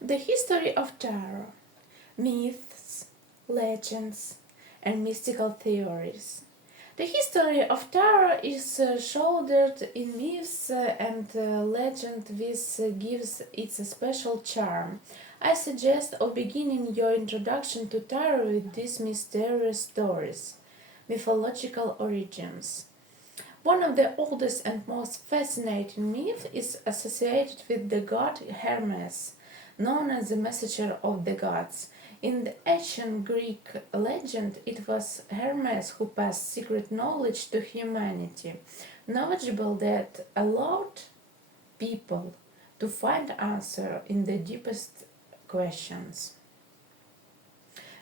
The history of tarot, myths, legends, and mystical theories. The history of tarot is shouldered in myths and legend. This gives it a special charm. I suggest of beginning your introduction to tarot with these mysterious stories. Mythological origins. One of the oldest and most fascinating myths is associated with the god Hermes, known as the messenger of the gods. In the ancient Greek legend, it was Hermes who passed secret knowledge to humanity, knowledgeable that allowed people to find answer in the deepest questions.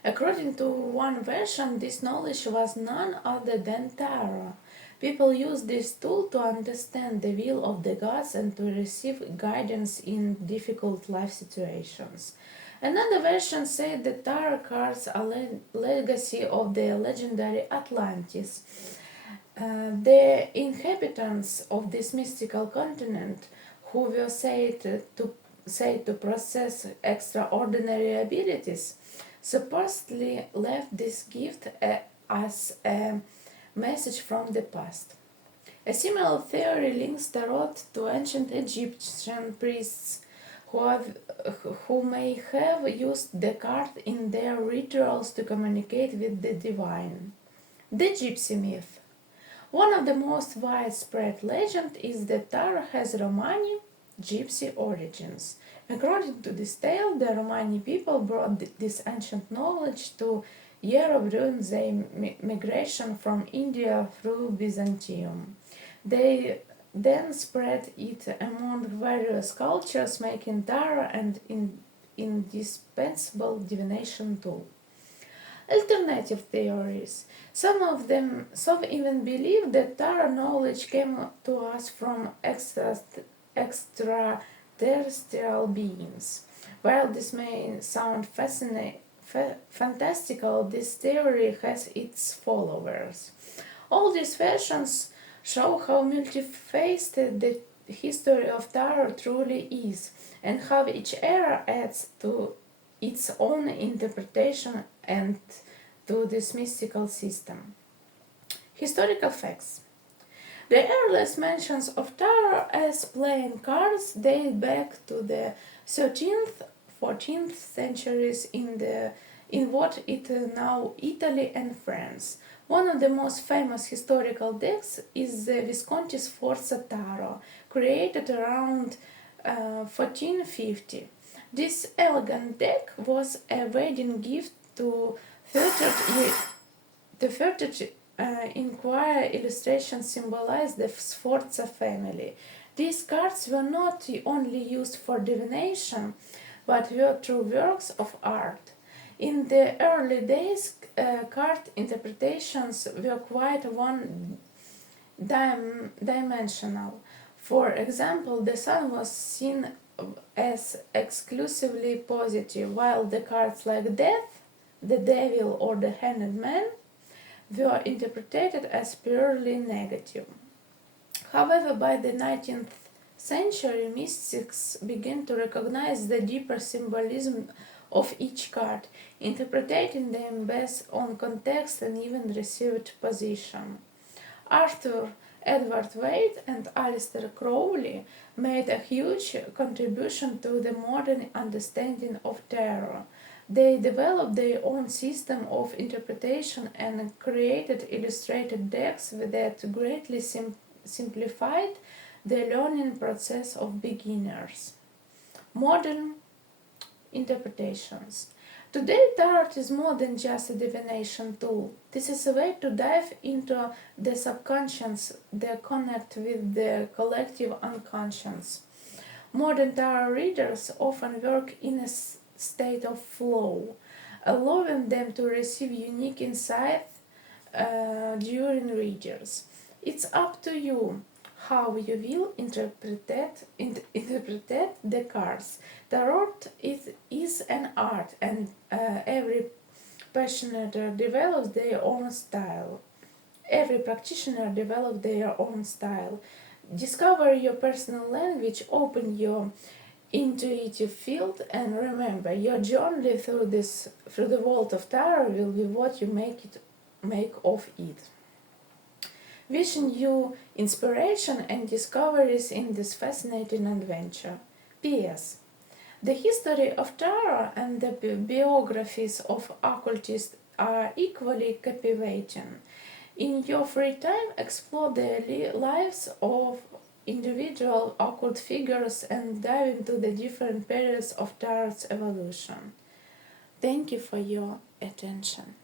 According to one version, this knowledge was none other than tarot. People used this tool to understand the will of the gods and to receive guidance in difficult life situations. Another version said that tarot cards are legacy of the legendary Atlantis. The inhabitants of this mystical continent, who were said to possess extraordinary abilities, supposedly left this gift as a message from the past. A similar theory links tarot to ancient Egyptian priests who may have used the card in their rituals to communicate with the divine. The Gypsy myth. One of the most widespread legends is that tarot has Romani gypsy origins. According to this tale, the Romani people brought this ancient knowledge to Europe during their migration from India through Byzantium. They then spread it among various cultures, making tarot an indispensable divination tool. Alternative theories. Some even believe that tarot knowledge came to us from extraterrestrial beings. While this may sound fantastical, this theory has its followers. All these versions show how multifaceted the history of tarot truly is, and how each era adds to its own interpretation and to this mystical system. Historical facts. The earliest mentions of tarot as playing cards date back to the 13th, 14th centuries in what is now Italy and France. One of the most famous historical decks is the Visconti Sforza Tarot, created around 1450. This elegant deck was a wedding gift to the further inquire illustrations symbolize the Sforza family. These cards were not only used for divination, but were true works of art. In the early days, card interpretations were quite one-dimensional. For example, the sun was seen as exclusively positive, while the cards like death, the devil, or the hanged man were interpreted as purely negative. However, by the 19th century, mystics began to recognize the deeper symbolism of each card, interpreting them based on context and even received position. Arthur Edward Waite and Aleister Crowley made a huge contribution to the modern understanding of tarot. They developed their own system of interpretation and created illustrated decks that greatly simplified the learning process of beginners. Modern interpretations. Today, tarot is more than just a divination tool. This is a way to dive into the subconscious, the connect with the collective unconscious. Modern tarot readers often work in a state of flow, allowing them to receive unique insight during readings. It's up to you how you will interpret the cards. Tarot is an art, and every practitioner develops their own style. Discover your personal language, open your intuitive field, and remember, your journey through the world of tarot will be what you make of it. Wishing you inspiration and discoveries in this fascinating adventure. P.S. The history of tarot and the biographies of occultists are equally captivating. In your free time, explore the lives of individual occult figures and dive into the different periods of tarot's evolution. Thank you for your attention.